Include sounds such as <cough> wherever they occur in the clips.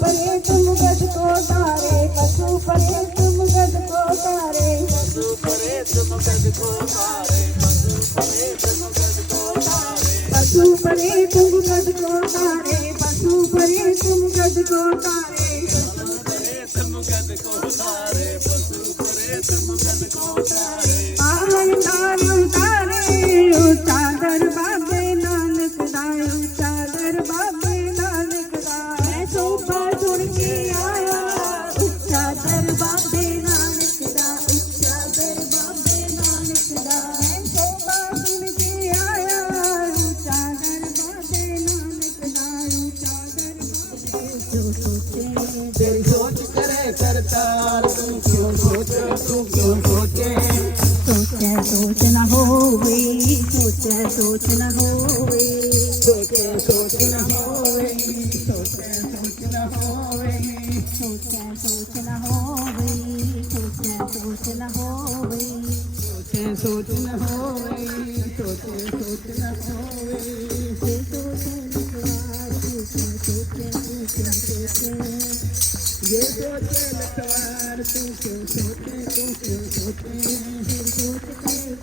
परे तुम गज को तारे पशु परे तुम गज को तारे पशु परे तुम गज को तारे पशु परे तुम गज को तारे पशु परे तुम गज को तारे पशु परे तुम गज को तारे पशु परे तुम गज को तारे पशु परे तुम गज को तारे पावन तारे उतारे उतारे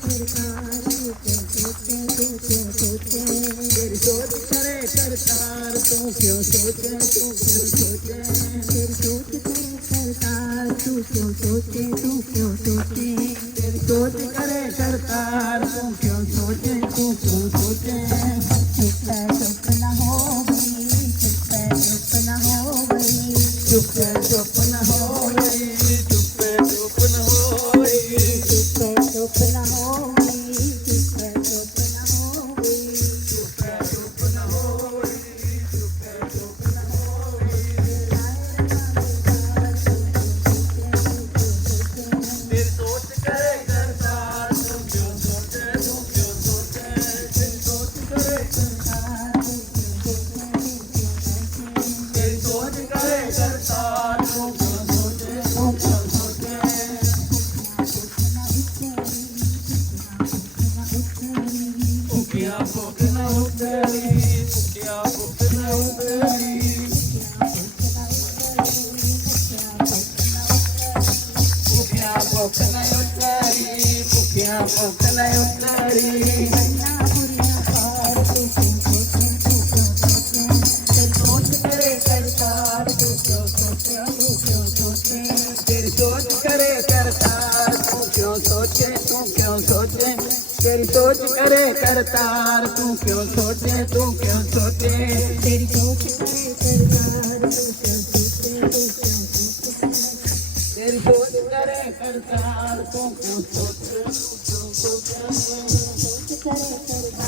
ありがとう。Hey, ਸੋਚ ਕਰੇ ਕਰਤਾਰ, ਤੂੰ ਕਿਉਂ ਸੋਚੇ, ਤੂੰ ਕਿਉਂ ਸੋਚੇ? ਤੇਰੀ ਸੋਚ ਕਰੇ ਕਰਤਾਰ, ਤੂੰ ਕਿਉਂ ਸੋਚੇ, ਤੂੰ ਕਿਉਂ ਸੋਚੇ? ਤੇਰੀ ਸੋਚ ਕਰੇ ਕਰਤਾਰ, ਤੂੰ ਕਿਉਂ ਸੋਚੇ, ਤੂੰ ਕਿਉਂ ਸੋਚੇ ਸੋਚ ਕਰੇ ਕਰਤਾਰ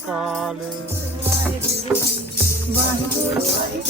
ਅਕਾਲ। ਵਾਹਿਗੁਰੂ ਵਾਹਿਗੁਰੂ ਵਾਹਿਗੁਰੂ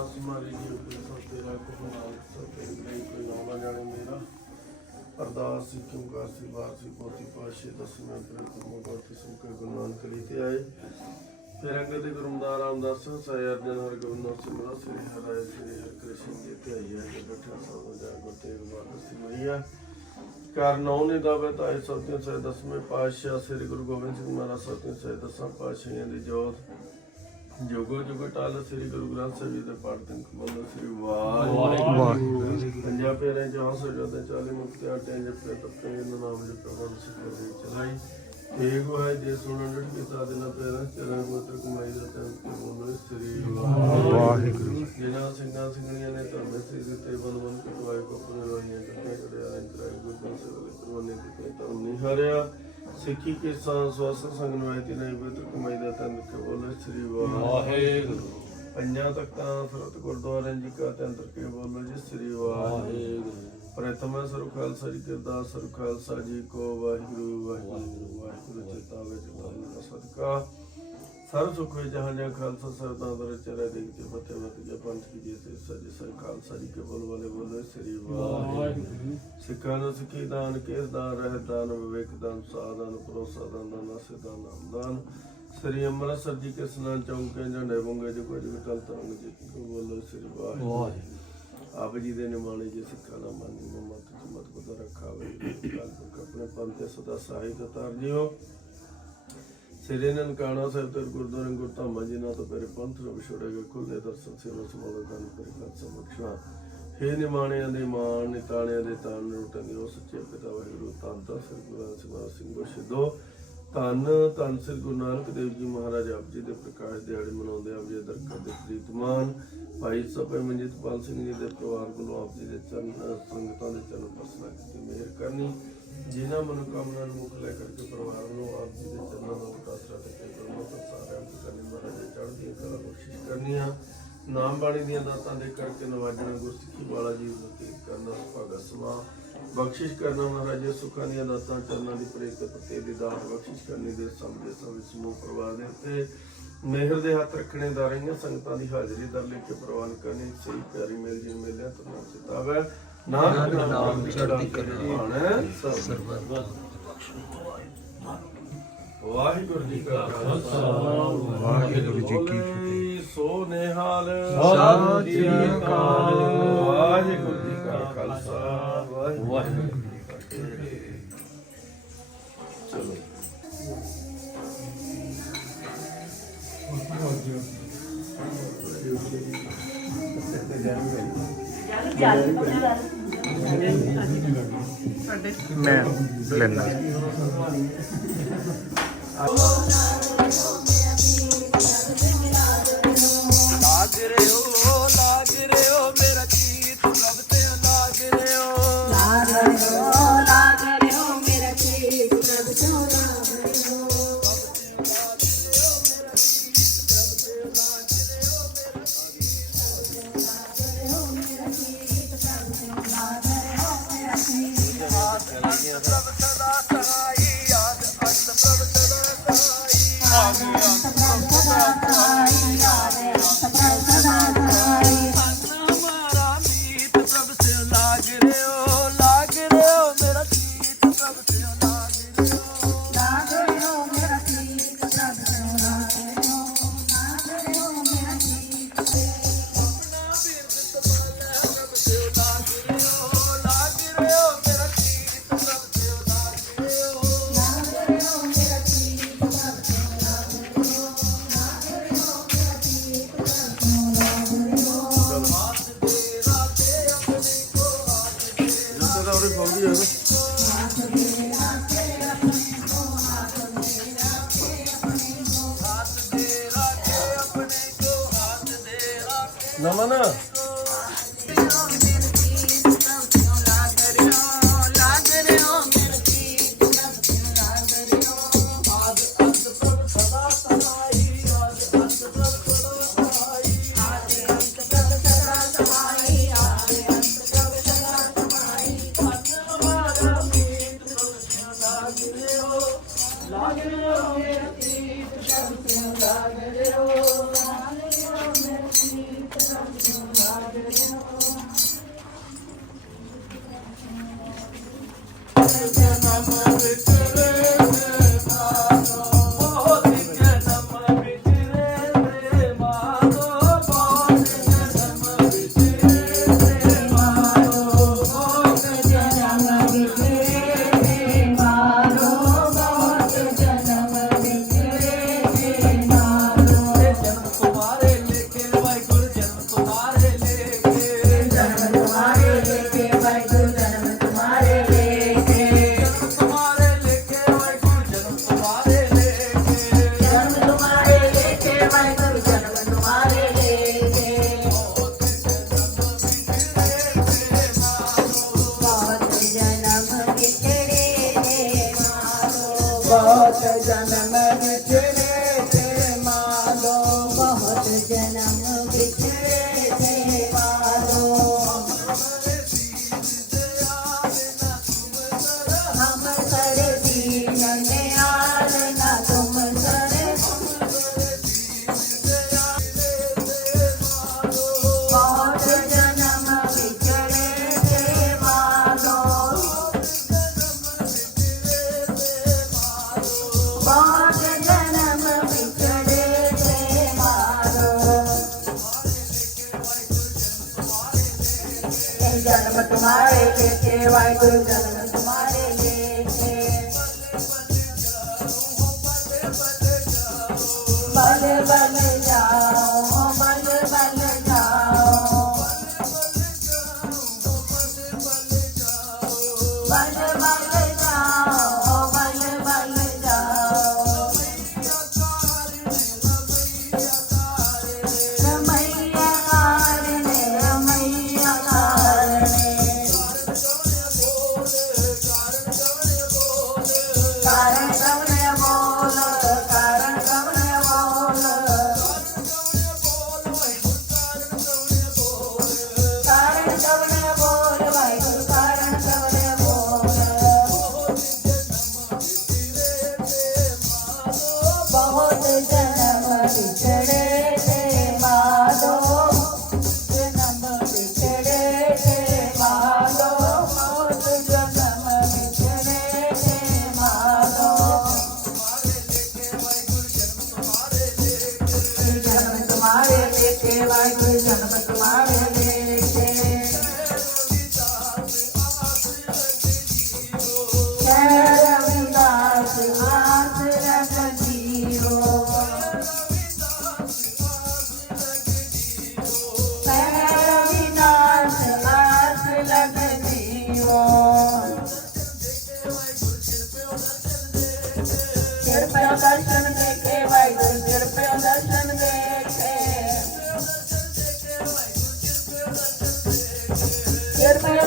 ਭਾਜੀ ਮਾਰੀ ਜੀ ਉੱਤੇ ਤੇਰਾ ਕੋ ਨਾਲ ਸਭ ਨਹੀਂ ਕੋਈ ਨਾਮ ਜਾਣੇ ਮੇਰਾ। ਅਰਦਾਸ ਸਿੱਖਮ ਕਾ ਸੀ, ਬਾਤ ਸੀ, ਪੋਤੀ ਪਾਸ਼ੇ ਦਸਵੇਂ ਪ੍ਰਤਿ ਮੋਗਤ ਸਿਮ ਕੇ ਗੁਰੂ ਨਾਨਕ ਤੇ ਆਏ। ਫਿਰ ਅੰਗਦ ਗੁਰਮਦਾਰ ਰਾਮਦਾਸ ਸਾਇ ਅਰਜਨ, ਹਰ ਗੋਬਿੰਦ ਸਿਮਰਾ ਸ੍ਰੀ ਹਰਿ ਸ੍ਰੀ ਹਰਿ ਕ੍ਰਿਸ਼ਨ ਜੀ ਤੇ ਆਈਆ ਜੇ ਬੈਠਾ ਸਭ ਦਾ ਗੁਰਤੇ ਵਾਰ ਸਿਮਰਿਆ ਕਰ ਨੌ ਨੇ ਦਾਵੇ ਤਾਏ ਸਤਿ ਸ੍ਰੀ ਦਸਵੇਂ ਪਾਤਸ਼ਾਹ, ਸ੍ਰੀ ਗੁਰੂ ਗੋਬਿੰਦ ਸਿੰਘ ਮਹਾਰਾਜ ਸਤਿ ਸ੍ਰੀ ਦਸਾਂ ਪਾਤਸ਼ਾਹਾਂ ਦੀ ਜੋਤ। ਜੋਗੋ ਜੋਗੋ ਟਾਲ ਸ੍ਰੀ ਗੁਰੂ ਗ੍ਰੰਥ ਸਾਹਿਬ ਜੀ ਦੇ ਪਾਠ ਤੰਕ ਬੋਲੋ ਸ੍ਰੀ ਵਾਹਿਗੁਰੂ। ਪੰਜਾ ਪੇਰੇ ਜਹਾਂ ਸੋ ਜੋਦੇ ਚਾਲੀ ਮੁਕਤੀ ਆਟੇ ਜਪੇ ਤਪੇ ਇਹਨਾਂ ਨਾਮ ਜਪੇ ਵੰਦ ਸਿਖੇ ਦੇ ਚਲਾਈ। ਏਕ ਹੋਏ ਜੇ ਸੁਣਨ ਡਟ ਕੀਤਾ ਦਿਨ ਪੇਰਾ ਚਰਨ ਗੋਤਰ ਕਮਾਈ ਦਾ ਤਨ ਤੇ ਬੋਲੋ ਸ੍ਰੀ ਵਾਹਿਗੁਰੂ। ਜਿਨ੍ਹਾਂ ਸਿੰਘਾਂ ਸਿੰਘਣੀਆਂ ਨੇ ਧਰਮ ਸੇ ਦਿੱਤੇ ਬਨ ਬਨ ਕਟਵਾਏ ਕੋ ਆਪਣੇ ਰੋਈਆਂ ਕੱਟੇ ਕੜਿਆ ਅੰਤਰਾਇ ਗੁਰਦਾਂ ਸੇ ਵਲੇ ਕਰਵਾਨੇ ਦਿੱਤੇ ਧਰਮ ਨਹੀਂ ਹਰਿਆ। ਸਿੱਖੀ ਕੇ ਸਾਂ ਸਵਸ ਸੰਗ ਨਵਾਇਤੀ ਨਹੀਂ ਬਦਰ ਕਮਾਈ ਦਾ ਤਨ ਕੇ ਬੋਲੇ ਸ੍ਰੀ ਵਾਹਿਗੁਰੂ ਪੰਜਾਂ ਤਖਤਾਂ ਸਰਤ ਗੁਰਦੁਆਰੇ ਜੀ ਕਾ ਤੇ ਅੰਦਰ ਕੇ ਬੋਲੋ ਜੀ ਸ੍ਰੀ ਵਾਹਿਗੁਰੂ ਪ੍ਰਥਮ ਸਰ ਖਾਲਸਾ ਜੀ ਕਿਰਦਾਰ ਸਰ ਖਾਲਸਾ ਜੀ ਕੋ ਵਾਹਿਗੁਰੂ ਵਾਹਿਗੁਰੂ ਵਾਹਿਗੁਰੂ ਚੇਤਾ ਵਿੱਚ ਦਾ ਸਦਕਾ ਸਰ ਸੁਖ ਵਿੱਚ ਜਹਾਂ ਜਹਾਂ ਖਾਲਸਾ ਸਰਦਾਰ ਦਰ ਚਰੇ ਦੇਖ ਤੇ ਫਤਿਹ ਵਤ ਕੇ ਪੰਥ ਕੀ ਜੇ ਸੇ ਸਜ ਸਰ ਖਾਲਸਾ ਜੀ ਕੇ ਬੋਲ ਵਾਲੇ ਬੋਲੇ ਸ੍ਰੀ ਵਾਹਿਗੁਰੂ। ਸਿੱਖਾਂ ਨੂੰ ਸਿੱਖੀ ਦਾਨ ਕੇਸ ਦਾਨ ਰਹਿ ਦਾਨ ਵਿਵੇਕ ਦਾਨ ਸਾਧਨ ਭਰੋਸਾ ਦਾਨ ਦਾਨ ਸਿਧਾਨ ਨਾਮ ਦਾਨ। ਸ੍ਰੀ ਅੰਮ੍ਰਿਤਸਰ ਜੀ ਕੇ ਸਨਾਨ ਚੌਂਕੇ ਝੰਡੇ ਬੁੰਗੇ ਜੀ ਕੋਈ ਟਲ ਤਰੰਗ ਜੀ ਕੋ ਬੋਲੋ ਸ੍ਰੀ ਵਾਹਿਗੁਰੂ। ਆਪ ਜੀ ਦੇ ਨਿਮਾਣੇ ਜੀ ਸਿੱਖਾਂ ਦਾ ਮਾਨੀ ਮਮਤ ਜਮਤ ਕੋ ਰੱਖਾ ਵੇ <coughs> ਕਾਲ ਪੁਰਖ ਆਪਣੇ ਪੰਥ ਸਦਾ ਸਾਹਿਤ ਤਾਰ ਜਿਓ। ਸਿਰੇ ਨਨਕਾਣਾ ਸਾਹਿਬ ਤੇ ਗੁਰਦੁਆਰੇ ਗੁਰਧਾਮਾਂ ਜਿਨ੍ਹਾਂ ਤੋਂ ਮੇਰੇ ਪੰਥ ਰਵ ਛੋੜੇਗਾ ਖੁੱਲੇ ਦਰਸ਼ਨ, ਸੇਵਾ ਸਮਾਗਮ ਕਰਨ ਪਰਿਕਾਰ ਸਮਖਸ਼ਾ ਹੇ ਨਿਮਾਣਿਆਂ ਦੇ ਮਾਣ, ਨਿਤਾਣਿਆਂ ਦੇ ਤਾਨ ਰੋਟਾਂ ਦੇ ਸੱਚੇ ਪਿਤਾ ਵਾਹਿਗੁਰੂ ਤਨ ਤਨ ਸ੍ਰੀ ਗੁਰੂ ਸਾਹਿਬ ਸਿੰਘ ਗੁਰਸ਼ਿਦੋ ਤਨ ਤਨ ਸ੍ਰੀ ਗੁਰੂ ਨਾਨਕ ਦੇਵ ਜੀ ਮਹਾਰਾਜ, ਆਪ ਜੀ ਦੇ ਪ੍ਰਕਾਸ਼ ਦਿਹਾੜੇ ਮਨਾਉਂਦੇ ਆਪ ਜੀ ਦਰਖਤ ਦੇ ਪ੍ਰੀਤਮਾਨ ਭਾਈ ਸਭੇ ਮਨਜੀਤ ਪਾਲ ਸਿੰਘ ਜੀ ਦੇ ਪਰਿਵਾਰ ਵੱਲੋਂ ਆਪ ਜੀ ਦੇ ਚਰਨ, ਸੰਗਤਾਂ ਦੇ ਚਰਨ ਪਰਸਨਾ ਕੀਤੀ ਮਿਹਰ ਕਰਨੀ। ਜਿਨ੍ਹਾਂ ਮਨੋਕਾਮਨਾ ਨੂੰ ਮੁੱਖ ਲੈ ਕਰਕੇ ਪਰਿਵਾਰ ਨੂੰ ਆਪ ਜੀ ਦੇ ਚੰਨਾਂ ਨੂੰ ਕਾਸਰਾ ਤੇ ਕਰਮਾ ਤੋਂ ਸਾਰਿਆਂ ਨੂੰ ਕਰਨੀ ਮਹਾਰਾਜ ਚੜ੍ਹਦੀ ਕਲਾ ਬਖਸ਼ਿਸ਼ ਕਰਨੀ ਆ। ਨਾਮ ਬਾਣੀ ਦੀਆਂ ਦਾਤਾਂ ਦੇ ਕਰਕੇ ਨਵਾਜਣਾ ਗੁਰਸਿੱਖੀ ਵਾਲਾ ਜੀ ਨੂੰ ਤੇ ਕਰਨਾ ਸੁਭਾਗਾ ਸਮਾ। ਬਖਸ਼ਿਸ਼ ਕਰਨਾ ਮਹਾਰਾਜ, ਸੁੱਖਾਂ ਦੀਆਂ ਦਾਤਾਂ ਚੰਨਾਂ ਦੀ ਪ੍ਰੇਤ ਤੇ ਦੀ ਦਾਤ ਬਖਸ਼ਿਸ਼ ਕਰਨੀ ਦੇ ਸਭ ਦੇ ਸਭ ਸਮੂਹ ਪਰਿਵਾਰ ਦੇ ਉੱਤੇ। ਮਿਹਰ ਦੇ ਹੱਥ ਰੱਖਣੇ ਦਾ ਰਹੀਆਂ ਸੰਗਤਾਂ ਦੀ ਹਾਜ਼ਰੀ ਦਰ ਲੈ ਕੇ ਪ੍ਰਵਾਨ ਕਰਨੀ ਸਹੀ ਪਿਆਰੀ ਮਿਲ ਜੀ ਮਿਲਿਆ ਤੁਹਾਨੂੰ ਸਿਤਾਵਾ ਨਾਨਕ ਨਾਮ ਚੜ੍ਹਦੀ ਕਲਾ ਸਰਬਤ ਵਾਹਿਗੁਰੂ ਜੀ ਕਾ ਖਾਲਸਾ ਵਾਹਿਗੁਰੂ ਜੀ ਕੀ ਫਤਿਹ ਸੋ ਨਿਹਾਲ ਸਤਿ ਸ੍ਰੀ ਅਕਾਲ ਵਾਹਿਗੁਰੂ ਜੀ ਕਾ ਖਾਲਸਾ ਵਾਹਿਗੁਰੂ ਜੀ ਕੀ ਫਤਿਹ ਚਲੋ ਜਲਦੀ ਜਲਦੀ ਤੁਹਾਡੇ ਮੈਂ ਲੈਣਾ। Thank you.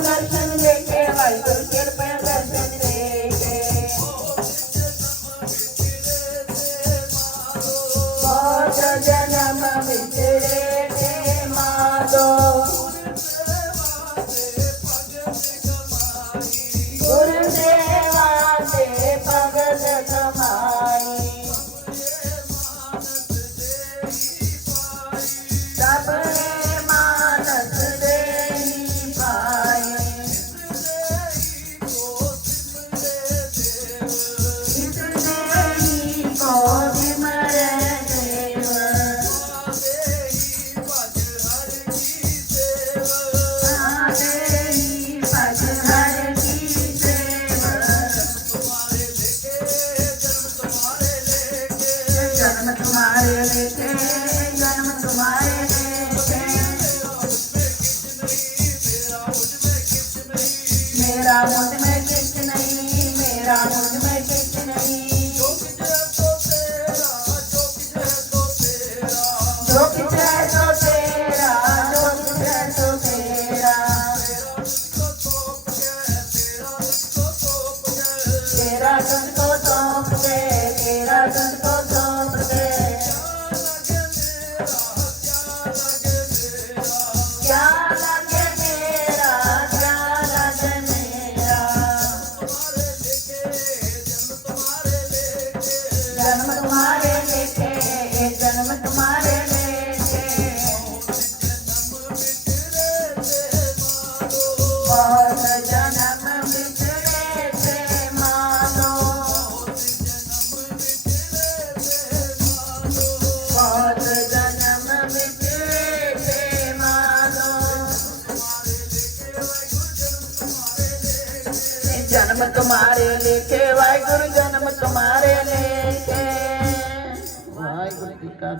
i'm not Thank you.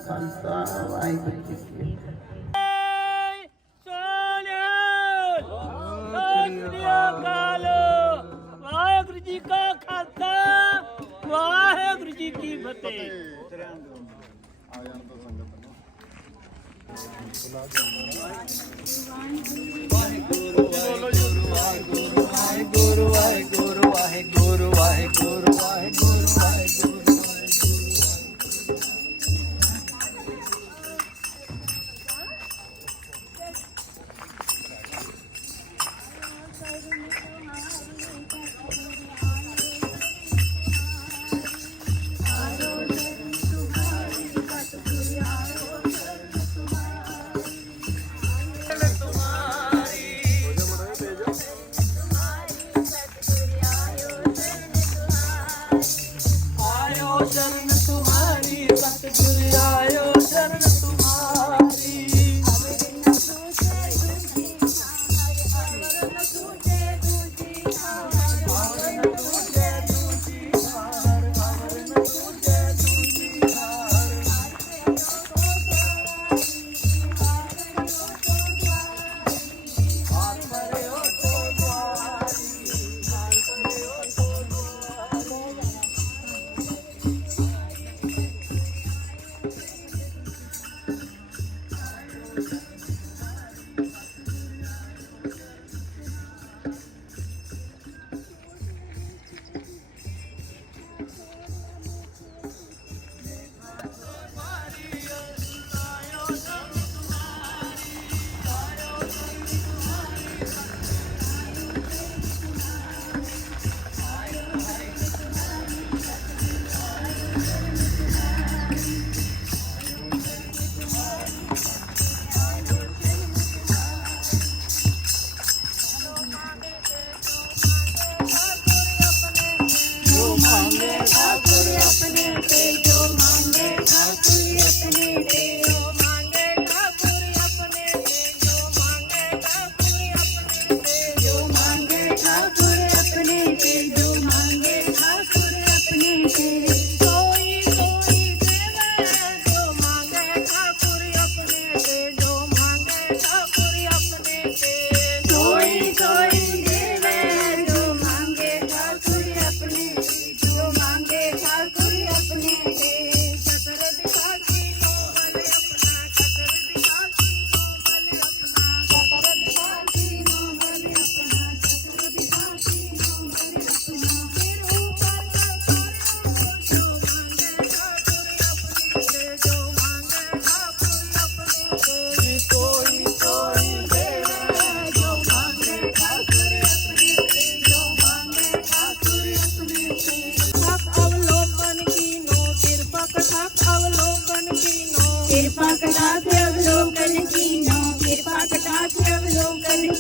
Khalsa Waheguru ji ਕੀ ਵਾਹਿਗੁਰੂ ਜੀ ਕਾ ਖਾਲਸਾ, ਵਾਹਿਗੁਰੂ ਜੀ ਕੀ ਫਤਿਹ। ਆ ਜਾਣ ਤੋਂ ਸੰਗਤ ਵਾਹਿਗੁਰੂ ਵਾਹਿਗੁਰੂ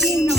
no.